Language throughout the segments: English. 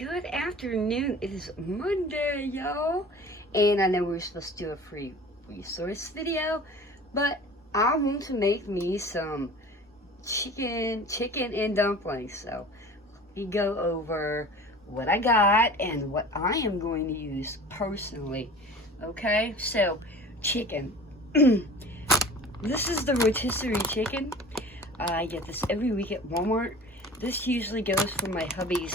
good afternoon. It is Monday, y'all. And I know we're supposed to do a free resource video, but I want to make me some chicken and dumplings. So we go over what I got and what I am going to use personally. Okay, so chicken. This is the rotisserie chicken. I get this every week at Walmart. This usually goes for my hubby's,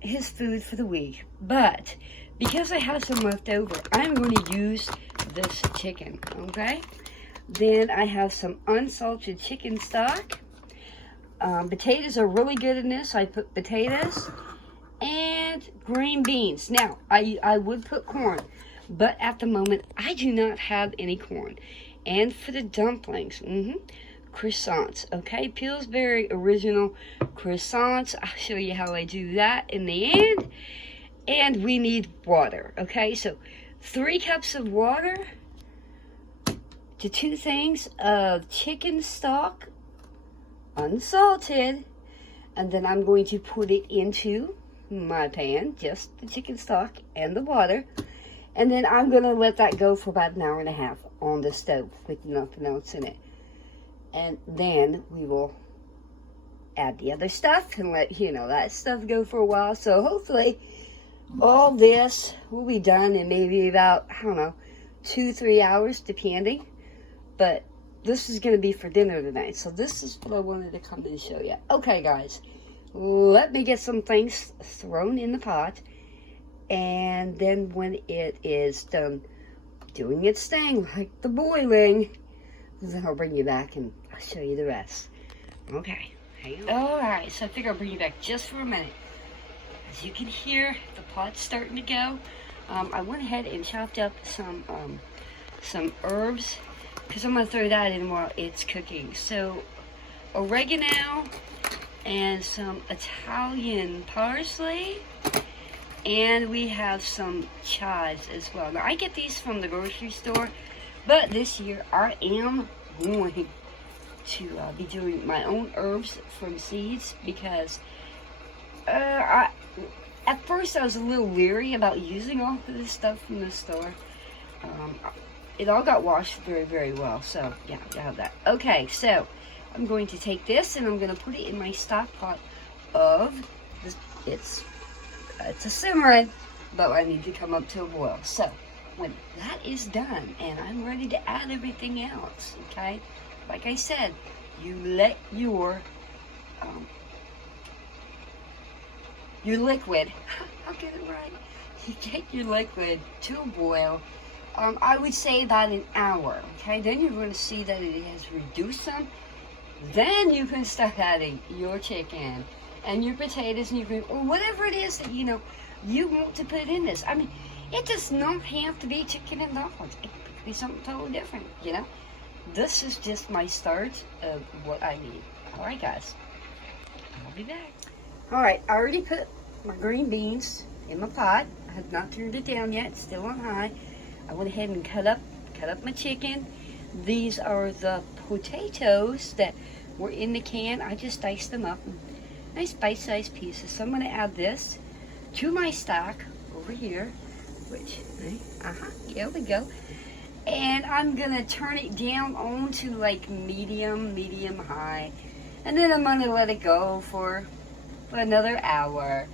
his food for the week. But because I have some left over, I'm going to use this chicken, okay? Then I have some unsalted chicken stock. Potatoes are really good in this. I put potatoes and green beans. Now, I would put corn, but at the moment, I do not have any corn. And for the dumplings, croissants, okay? Pillsbury original croissants. I'll show you how I do that in the end. And we need water, okay? So 3 cups of water to 2 things of chicken stock, unsalted, and then I'm going to put it into my pan, just the chicken stock and the water, and then I'm going to let that go for about an hour and a half on the stove with nothing else in it. And then we will add the other stuff and let, that stuff go for a while. So hopefully all this will be done in maybe about, 2-3 hours, depending. But this is going to be for dinner tonight. So this is what I wanted to come and show you. Okay, guys, let me get some things thrown in the pot. And then when it is done doing its thing, like the boiling, then I'll bring you back and I'll show you the rest. Okay, hang on. Alright, so I figure I'll bring you back just for a minute. As you can hear, the pot's starting to go. I went ahead and chopped up some herbs, because I'm going to throw that in while it's cooking. So, oregano and some Italian parsley. And we have some chives as well. Now, I get these from the grocery store, but this year I am going to be doing my own herbs from seeds, because at first I was a little leery about using all of this stuff from the store. It all got washed very, very well, so yeah, I have that. Okay, so I'm going to take this and I'm going to put it in my stock pot of this. It's a simmering, but I need to come up to a boil. So when that is done and I'm ready to add everything else, okay, like I said, you let your liquid, I'll get it right, you get your liquid to a boil. I would say about an hour, okay? Then you're going to see that it has reduced some. Then you can start adding your chicken and your potatoes and your green, or whatever it is that, you want to put in this. I mean, it does not have to be chicken and dumplings. It could be something totally different, This is just my start of what I need. All right, guys. I'll be back. All right, I already put my green beans in my pot. I have not turned it down yet. It's still on high. I went ahead and cut up my chicken. These are the potatoes that were in the can. I just diced them up in nice bite-sized pieces. So I'm going to add this to my stock over here, which, here we go. And I'm going to turn it down on to like medium high. And then I'm going to let it go for another hour.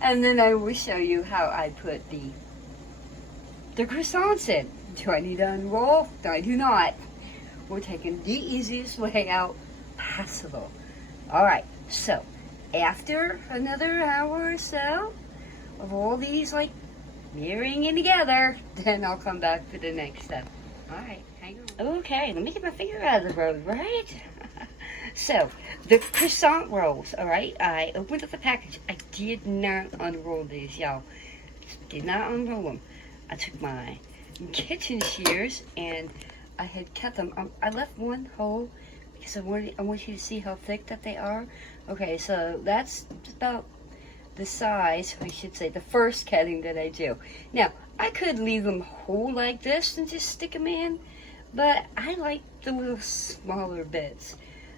And then I will show you how I put the croissants in. Do I need to unroll? No, I do not. We're taking the easiest way out possible. Alright, so after another hour or so of all these like mirroring in together, then I'll come back for the next step. Alright, hang on. Okay, let me get my finger out of the road, right? So, the croissant rolls, alright? I opened up the package. I did not unroll these, y'all. Did not unroll them. I took my kitchen shears and I had cut them. I left one whole because I want you to see how thick that they are. Okay, so that's about the size, I should say, the first cutting that I do. Now, I could leave them whole like this and just stick them in, but I like the little smaller bits.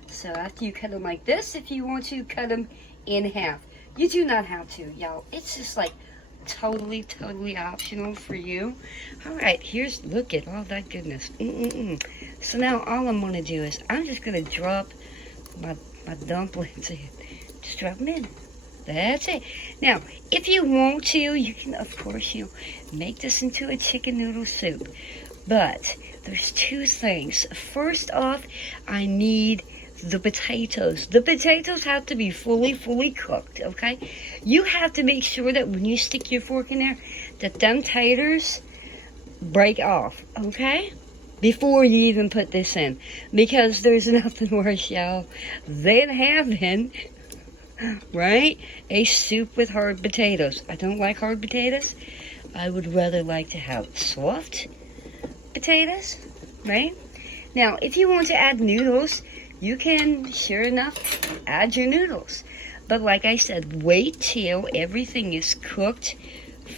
So after you cut them like this, if you want to cut them in half, You do not have to, y'all. It's just like totally, totally optional for you. All right, look at all that goodness. So now all I'm gonna do is I'm just gonna drop my dumplings in. Just drop them in. That's it. Now, if you want to, you can, of course, make this into a chicken noodle soup. But there's two things. First off, I need the potatoes. The potatoes have to be fully cooked, okay? You have to make sure that when you stick your fork in there, that them taters break off, okay? Before you even put this in. Because there's nothing worse, y'all, than having, right, a soup with hard potatoes. I don't like hard potatoes. I would rather like to have soft potatoes, right? Now, if you want to add noodles, you can, sure enough, add your noodles. But like I said, wait till everything is cooked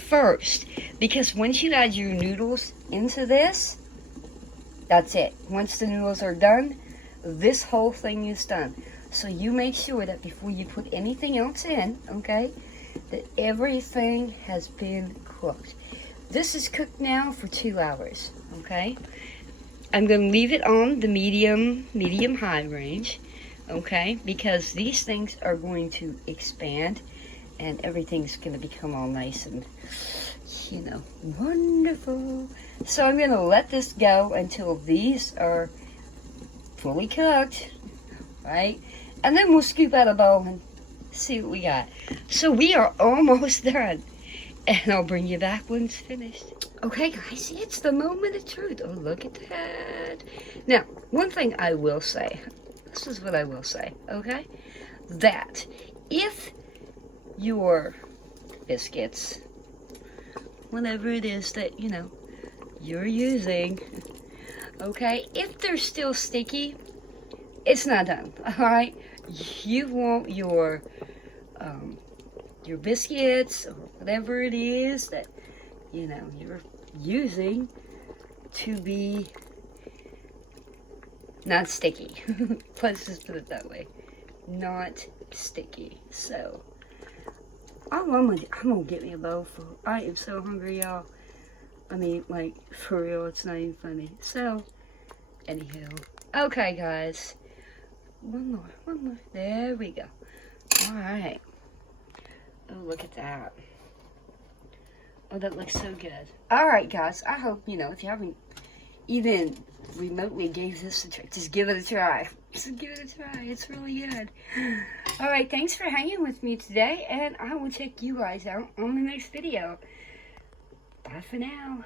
first. Because once you add your noodles into this, that's it. Once the noodles are done, this whole thing is done. So you make sure that before you put anything else in, okay, that everything has been cooked. This is cooked now for 2 hours, okay? I'm going to leave it on the medium-high range, okay? Because these things are going to expand and everything's going to become all nice and, wonderful. So I'm going to let this go until these are fully cooked, right? And then we'll scoop out a bowl and see what we got. So we are almost done. And I'll bring you back when it's finished. Okay, guys, it's the moment of truth. Oh, look at that. Now, one thing I will say. This is what I will say, okay? That if your biscuits, whatever it is that, you're using, okay, if they're still sticky, it's not done, all right? You want your biscuits or whatever it is that, you're using to be not sticky. Let's just put it that way. Not sticky. So, I'm gonna get me a bowl full. I am so hungry, y'all. I mean, like, for real, it's not even funny. So, anyhow. Okay, guys. One more. There we go. Alright. Oh, look at that. Oh, that looks so good. Alright, guys. I hope, if you haven't even remotely gave this a try, just give it a try. Just give it a try. It's really good. Alright, thanks for hanging with me today, and I will check you guys out on the next video. Bye for now.